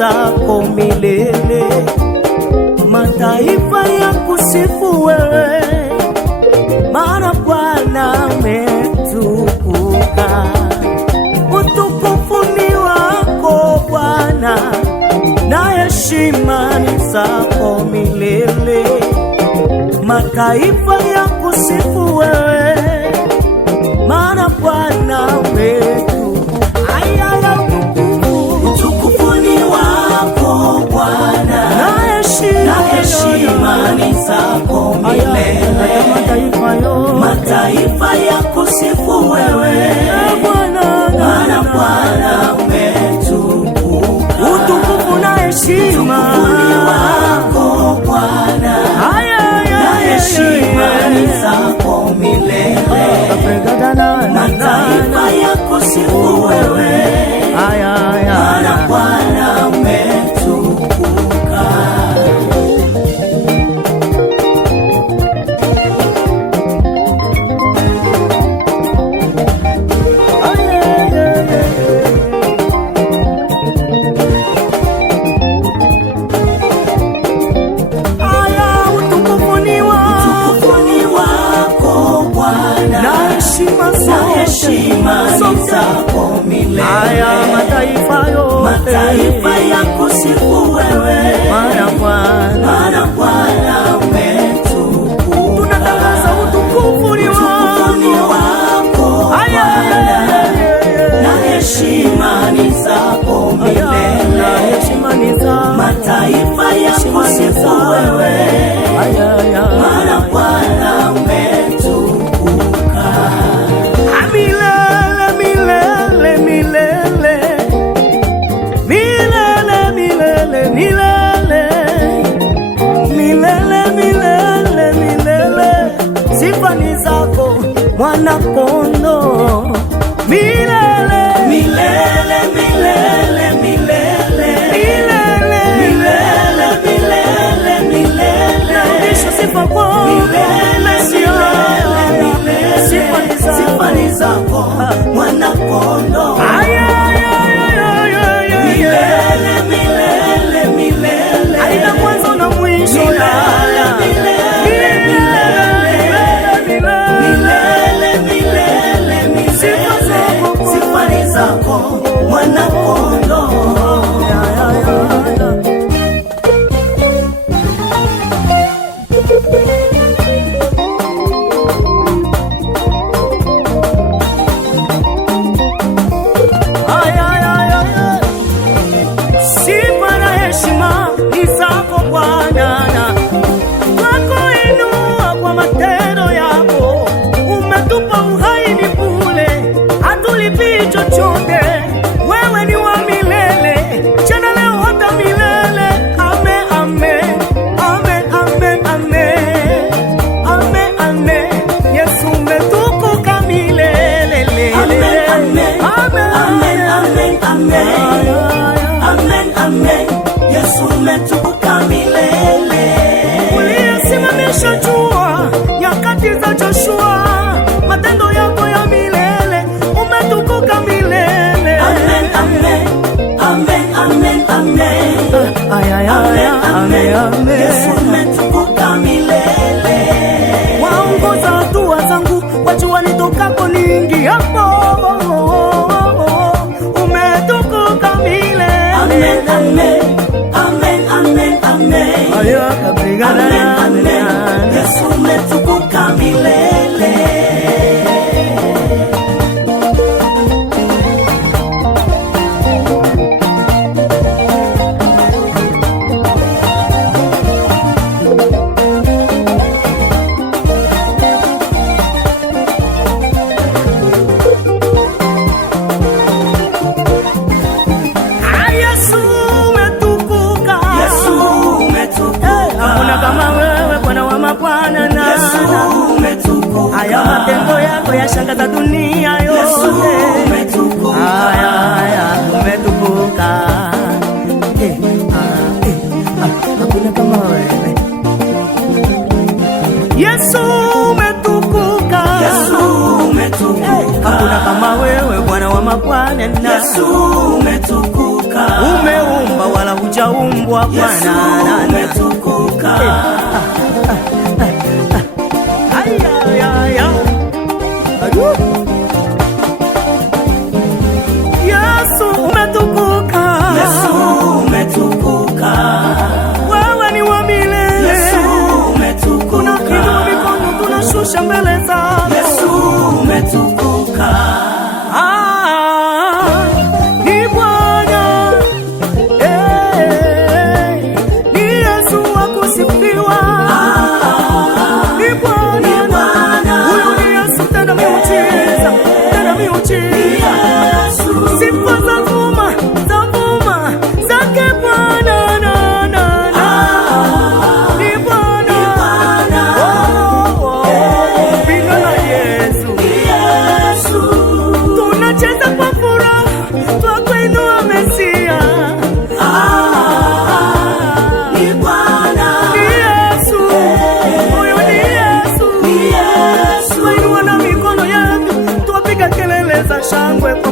zako milele, mataifa ya kusifu wewe, maana Bwana umetukuka. Utukufu ni wako Bwana, na heshima ni zako milele, mataifa ya kusifu wewe, maana Bwana umetukuka. Utukufu ni wako Bwana, na heshima ni zako milele, mataifa ya kusifu wewe, maana Bwana umetukuka. Utukufu na heshima ni wako Bwana, na heshima ni zako milele, mataifa ya kusifu wewe, maana Bwana umetukuka. Mataifa ya kusifu wewe, maana Bwana umetukuka. Tunatangaza utukufu ni wako Bwana, na heshima ni zako milele, mataifa ya kusifu wewe, maana Bwana umetukuka. Mwana Kondoo milele, milele, milele, milele, milele, milele, milele, milele. Sifa kwako milele, sifa ni zako Mwana Kondoo. Milele, milele, milele, haina mwanzo na mwisho. Mwana Kondoo. Sifa na heshima ni zako Bwana, twakuinua kwa matendo yako. Umetupa uhai ni bure, hatulipi chochote. Wewe ni wa milele, jana leo hata milele. Amen, amen, amen, amen, amen, amen, amen. Yesu umetukuka milele. Amen, amen, amen, amen, amen, amen, amen. Yesu umetukuka milele. Uliyesimamisha jua nyakati za Joshua, matendo yako ya milele, umetukuka milele. Amen, amen, amen, amen, amen, amen, amen. Yesu umetukuka milele. Waongoza hatua zangu, wajua nitokako ningi hapo. Umetukuka milele. Amen, amen, amen, amen, amen, amen, amen. Yesu umetukuka milele. Haya matendo yako yashangaza dunia yote. Yesu umetukuka. Haya umetukuka. Hakuna kama wewe. Yesu umetukuka. Yesu umetukuka. Hakuna kama wewe Bwana wa mabwana. Yesu umetukuka. Umeumba wala umeshaumbwa Bwana. Umetukuka. Yesu umetukuka. Yesu umetukuka. Wewe ni wa milele. Yesu umetukuka. Tunainua mikono tunashusha mbele zako. Yesu umetukuka. Ni Bwana. Ni Yesu wa kusifiwa. Ni Bwana. Huyu ni Yesu tena miujiza. Tena miujiza. Sifa za vuma zake Bwana. Ni Bwana. Pina na Yesu. Tunacheza kwa furaha, twakuinua Mesia. Ni Bwana. Ni Yesu. Huyu ni Yesu. Twainua na mikono yetu, twapiga kelele za shangwe kwa